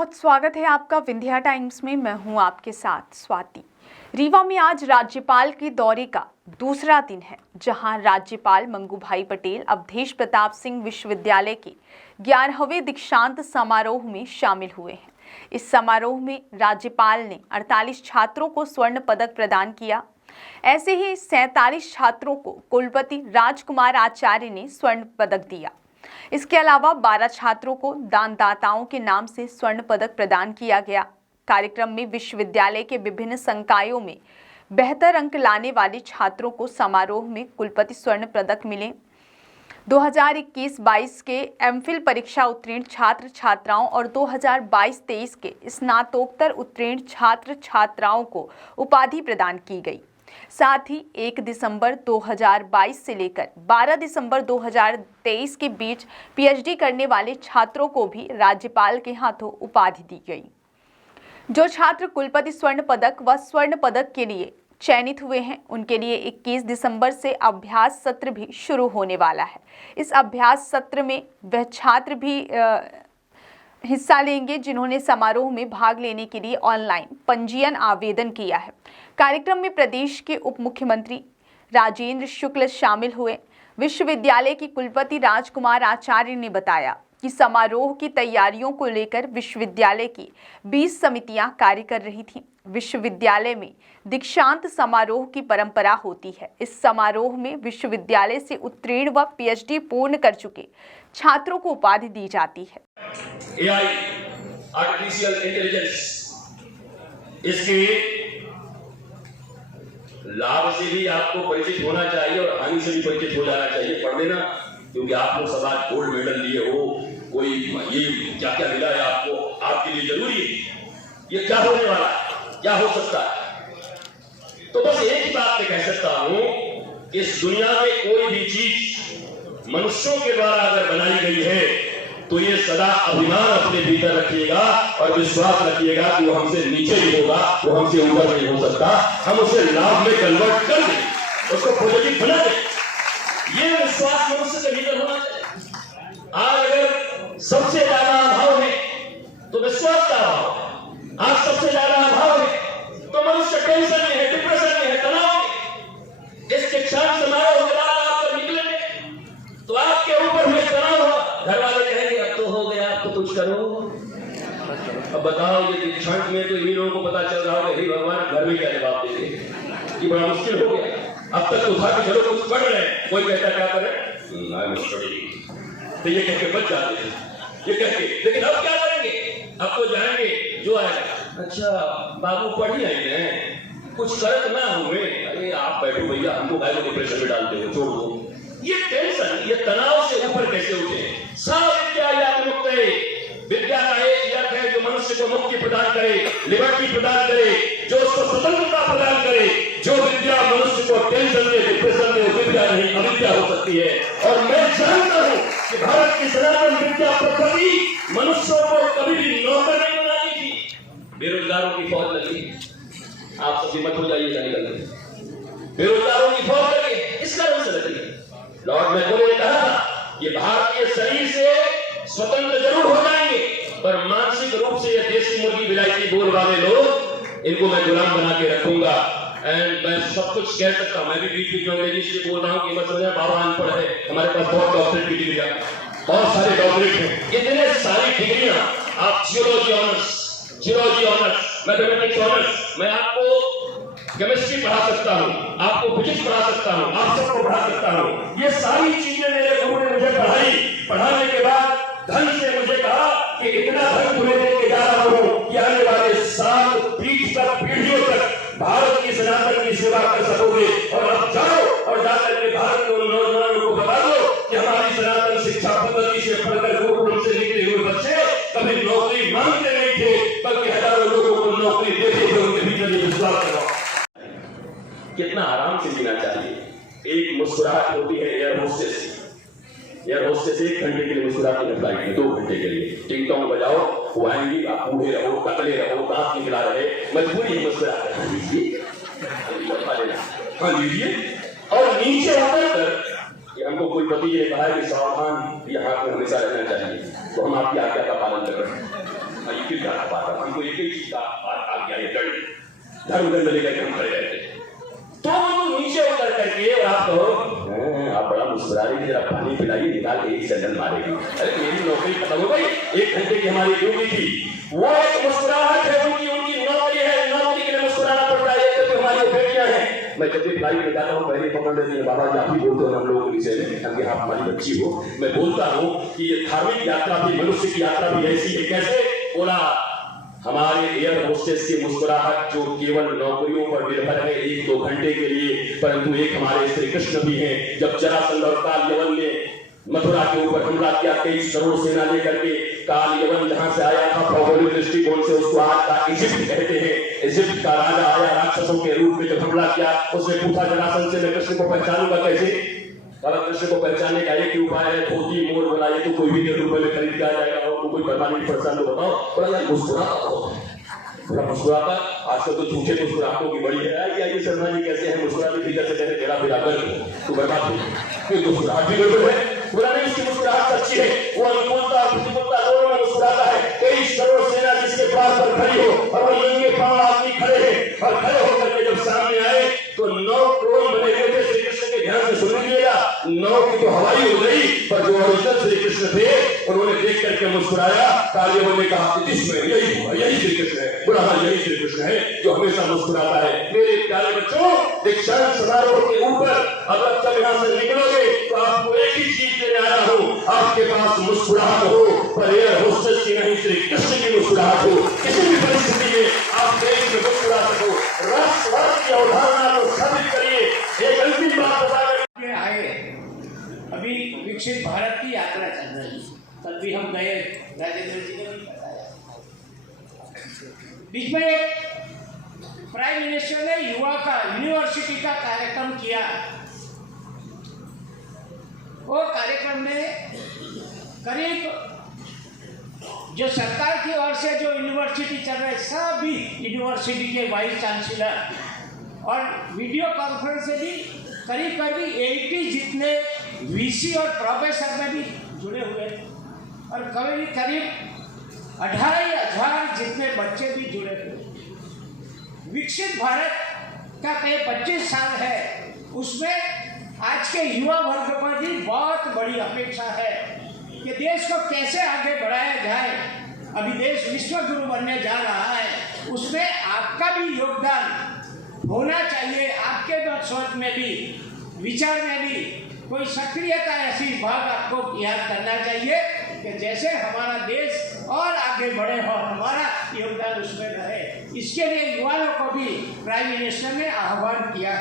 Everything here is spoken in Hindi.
बहुत स्वागत है आपका विंध्या टाइम्स में। मैं हूं आपके साथ स्वाति। रीवा में आज राज्यपाल के दौरे का दूसरा दिन है, जहां राज्यपाल मंगूभाई पटेल अवधेश प्रताप सिंह विश्वविद्यालय के 11वें दीक्षांत समारोह में शामिल हुए हैं। इस समारोह में राज्यपाल ने 48 छात्रों को स्वर्ण पदक प्रदान किया। ऐसे ही 47 छात्रों को कुलपति राजकुमार आचार्य ने स्वर्ण पदक दिया। इसके अलावा 12 छात्रों को दानदाताओं के नाम से स्वर्ण पदक प्रदान किया गया। कार्यक्रम में विश्वविद्यालय के विभिन्न संकायों में बेहतर अंक लाने वाले छात्रों को समारोह में कुलपति स्वर्ण पदक मिले। 2021-22 के एमफिल परीक्षा उत्तीर्ण छात्र छात्राओं और 2022-23 के स्नातकोत्तर उत्तीर्ण छात्र छात्राओं को उपाधि प्रदान की गई। साथ ही 1 दिसंबर 2022 से लेकर 12 दिसंबर 2023 के बीच पीएचडी करने वाले छात्रों को भी राज्यपाल के हाथों उपाधि दी गई। जो छात्र कुलपति स्वर्ण पदक व स्वर्ण पदक के लिए चयनित हुए हैं, उनके लिए 21 दिसंबर से अभ्यास सत्र भी शुरू होने वाला है। इस अभ्यास सत्र में वह छात्र भी हिस्सा लेंगे जिन्होंने समारोह में भाग लेने के लिए ऑनलाइन पंजीयन आवेदन किया है। कार्यक्रम में प्रदेश के उप मुख्यमंत्री राजेंद्र शुक्ल शामिल हुए। विश्वविद्यालय के कुलपति राजकुमार आचार्य ने बताया कि समारोह की तैयारियों को लेकर विश्वविद्यालय की 20 समितियां कार्य कर रही थीं। विश्वविद्यालय में दीक्षांत समारोह की परंपरा होती है। इस समारोह में विश्वविद्यालय से उत्तीर्ण व पीएचडी पूर्ण कर चुके छात्रों को उपाधि दी जाती है। AI, आर्टिफिशियल इंटेलिजेंस, इसके लाभ से भी आपको परिचित होना चाहिए और हानि से भी परिचित हो जाना चाहिए। पढ़ लेना, क्योंकि आप लोग सब आज गोल्ड मेडल लिए हो, कोई ये क्या क्या मिला है आपको, आपके लिए जरूरी है। ये क्या होने वाला है, क्या हो सकता है। तो बस एक ही बात मैं कह सकता हूं, इस दुनिया में कोई भी चीज मनुष्यों के द्वारा अगर बनाई गई है तो ये सदा अभिमान अपने भीतर रखिएगा और विश्वास रखिएगा कि वो हमसे नीचे ही होगा, वो हमसे ऊपर नहीं हो सकता। हम उसे लाभ में कन्वर्ट कर दें, उसको पॉजिटिव बना दें। ये विश्वास मनुष्य के भीतर होना चाहिए। आज अगर सबसे ज्यादा अभाव है तो विश्वास का अभाव है। आज सबसे ज्यादा अभाव है तो मनुष्य टेंशन में है, डिप्रेशन में है, तनाव में। इस दीक्षांत समारोह के बाद आप निकलेंगे तो आपके ऊपर में तनाव होगा। घर वाले कहेंगे अब तो हो गया, अब तो कुछ करो। अब बताओ, ये दीक्षांत में तो इन्हीं लोगों को पता चल रहा होगा, हे भगवान घर में क्या जवाब देंगे, ये बड़ा मुश्किल हो गया। अब तक तो था कि चलो कुछ पढ़ रहे हैं, कोई कहता क्या करे, तो ये कह के बच जाते हैं, ये कह के। लेकिन अब क्या करेंगे, अब तो जाएंगे जो आएगा। अच्छा बाबू पढ़ी आई है, कुछ करत ना हुए, अरे आप बैठो भैया, हमको गाय को डिप्रेशन में डालते हो, छोड़ दो। ये टेंशन, ये तनाव से ऊपर कैसे उठे। विद्या मुक्त है। विद्या का एक अर्थ है जो मनुष्य को मुक्ति प्रदान करे, लिबर्टी प्रदान करे, जो उसको स्वतंत्रता प्रदान करे। जो विद्या मनुष्य को टेंशन में, डिप्रेशन में, विद्या नहीं अविद्या हो सकती है। और मैं जानता हूं कि भारत की सनातन विद्या प्रकृति मनुष्यों को कभी भी नौकर नहीं बनाती थी। बेरोजगारों की फौज लगी, आप सभी मत हो जाइएगा निकल। बेरोजगारों की फौज लगी, इस कारण से लगी। लॉर्ड मैकॉले ने कहा था ये भारतीय शरीर से स्वतंत्र जरूर हो जाएंगे, पर मानसिक रूप से ये देसी मुर्गी विलायती बोल वाले लोग, इनको मैं गुलाम बना के रखूंगा। एंड मैं सब कुछ कह सकता हूं। मैं भी बीच बीच में अंग्रेजी से बोल रहा हूं कि मतलब बाबा अनपढ़ है, हमारे पास बहुत डॉक्टरेट की डिग्री है, बहुत सारे डॉक्टरेट हैं। इतने सारी डिग्रियां, आप जियोलॉजी ऑनर्स, मैथमेटिक्स ऑनर्स, मैं आपको केमिस्ट्री पढ़ा सकता हूँ, आपको फिजिक्स पढ़ा सकता हूँ, आप सबको पढ़ा सकता हूँ। ये सारी चीजें मेरे गुरु ने मुझे पढ़ाई। पढ़ाने के बाद धन से मुझे कहा कि इतना धन तुम्हें देके जा रहा हूँ कि आने वाले 7 पीढ़ी तक, पीढ़ियों तक भारत की सनातन की सेवा कर सकोगे। और अब जाओ और जाकर के भारत के नौजवानों को बता दो कि हमारी सनातन शिक्षा पद्धति से पढ़कर गुरुकुल से निकले हुए बच्चे कभी नौकरी मांगते नहीं थे, बल्कि हजारों लोगों को नौकरी देते थे। उनके भीतर विश्वास करो। कितना आराम से जीना चाहिए। एक मुस्कुराहट होती है एयर होस्टेस। एयर होस्टेस 1 घंटे के लिए मुस्कुराती है फ्लाइट में, 2 घंटे के लिए। टिंग टोंग बजाओ, वो आएंगी, आप बूढ़े रहो, कतले रहो, दांत निकला रहे, मजबूरी है मुस्कुराते हैं। हाँ लीजिए। और नीचे उतर कर हमको कोई पति ने कहा कि सावधान, यहाँ पर हमेशा रहना चाहिए, तो हम आपकी आज्ञा का पालन कर रहे हैं। एक ही बात हमको एक ही चीज का आ गया, ये धर्म दंड लेकर हम खड़े रहते हैं। तो नीचे उतर करके और आप कहो आप बड़ा मुस्कुरा रही, जरा पानी पिलाइए, निकाल के एक चंदन मारेगी। अरे मेरी नौकरी खत्म हो गई, 1 घंटे की हमारी ड्यूटी थी, वो एक मुस्कुराहट है उनकी नौकरी है, नौकरी के लिए मुस्कुराना पड़ता है। तो हमारी बेटियां हैं, मैं जब भी फ्लाइट निकालता हूँ पहले पकड़ लेती है, बाबा जी आप ही बोलते हो हम लोगों के विषय में, ताकि आप हमारी बच्ची हो। मैं बोलता हूँ कि ये धार्मिक यात्रा भी, मनुष्य की यात्रा भी ऐसी है। कैसे बोला, हमारे एयर होस्टेस की मुस्कुराहट जो केवल नौकरियों पर निर्भर है 1-2 घंटे के लिए, परंतु एक हमारे श्री कृष्ण भी हैं। जब जरासंध और काल यवन ने मथुरा के ऊपर हमला किया, 23 करोड़ सेना लेकर के, काल यवन जहां से आया था भौगोलिक दृष्टिकोण से उसको आज का इजिप्ट कहते हैं। इजिप्ट का राजा आया राक्षसों के रूप में, जब हमला किया उसने पूछा जरासंध से मैं कृष्ण को पहचानूंगा कैसे? कृष्ण को पहचानने का एक ही उपाय है, धोती मोर बोला, ये तो कोई भी के रूप में खरीद के आ जाएगा, और कोई परमानेंट पर्सन तो बताओ। थोड़ा यार मुस्कुराता, आजकल तो झूठे मुस्कुराहटों की बड़ी है। आइए शर्मा जी कैसे हैं, मुस्कुराते भीतर से कहते तेरा फिरा कर तू बर्बाद हो, मुस्कुराहट भी गड़बड़ है। बोला नहीं, उसकी मुस्कुराहट सच्ची है, वो अनुकूलता प्रतिकूलता दोनों में मुस्कुराता है। 23 करोड़ सेना जिसके पास पर खड़ी हो और वो नंगे पांव आदमी खड़े हैं, और खड़े होकर के जब सामने आए तो 9 करोड़ बने हुए थे। श्री कृष्ण के ध्यान से सुन लीजिएगा, 9 की तो हवाई हो गई, पर जो ओरिजिनल श्री कृष्ण थे उन्होंने देख करके मुस्कुराया। कालियों ने कहा कि इसमें यही हुआ, यही श्री कृष्ण है। बोला हाँ यही श्री कृष्ण है जो हमेशा मुस्कुराता है। मेरे प्यारे बच्चों, दीक्षांत समारोह के ऊपर अगर जब यहाँ से निकलोगे तो आपको एक ही चीज देने आया हूँ, आपके पास मुस्कुराहट हो, पर एयर होस्टेस की नहीं, श्री कृष्ण की मुस्कुराहट हो। किसी भी परिस्थिति में आप देश में मुस्कुरा सको। राष्ट्रवाद की अवधारणा को साबित करिए। एक अंतिम बात बता आए, अभी विकसित भारत की यात्रा चल रही है, कल भी हम गए, राजेंद्र जी ने भी बताया। बीच में एक प्राइम मिनिस्टर ने युवा का यूनिवर्सिटी का कार्यक्रम किया। वो कार्यक्रम में करीब जो सरकार की ओर से जो यूनिवर्सिटी चल रहे सभी यूनिवर्सिटी के वाइस चांसलर और वीडियो कॉन्फ्रेंस से भी करीब 80 जितने वीसी और प्रोफेसर में भी जुड़े हुए थे, और करीब 28,000 जितने बच्चे भी जुड़े हुए। विकसित भारत का 25 साल है, उसमें आज के युवा वर्ग पर भी बहुत बड़ी अपेक्षा है कि देश को कैसे आगे बढ़ाया जाए। अभी देश विश्व गुरु बनने जा रहा है, उसमें आपका भी योगदान होना चाहिए। आपके सोच में भी, विचार में भी कोई सक्रियता ऐसी भाग आपको याद करना चाहिए कि जैसे हमारा देश और आगे बढ़े और हमारा योगदान उसमें रहे। इसके लिए युवाओं को भी प्राइम मिनिस्टर ने आह्वान किया।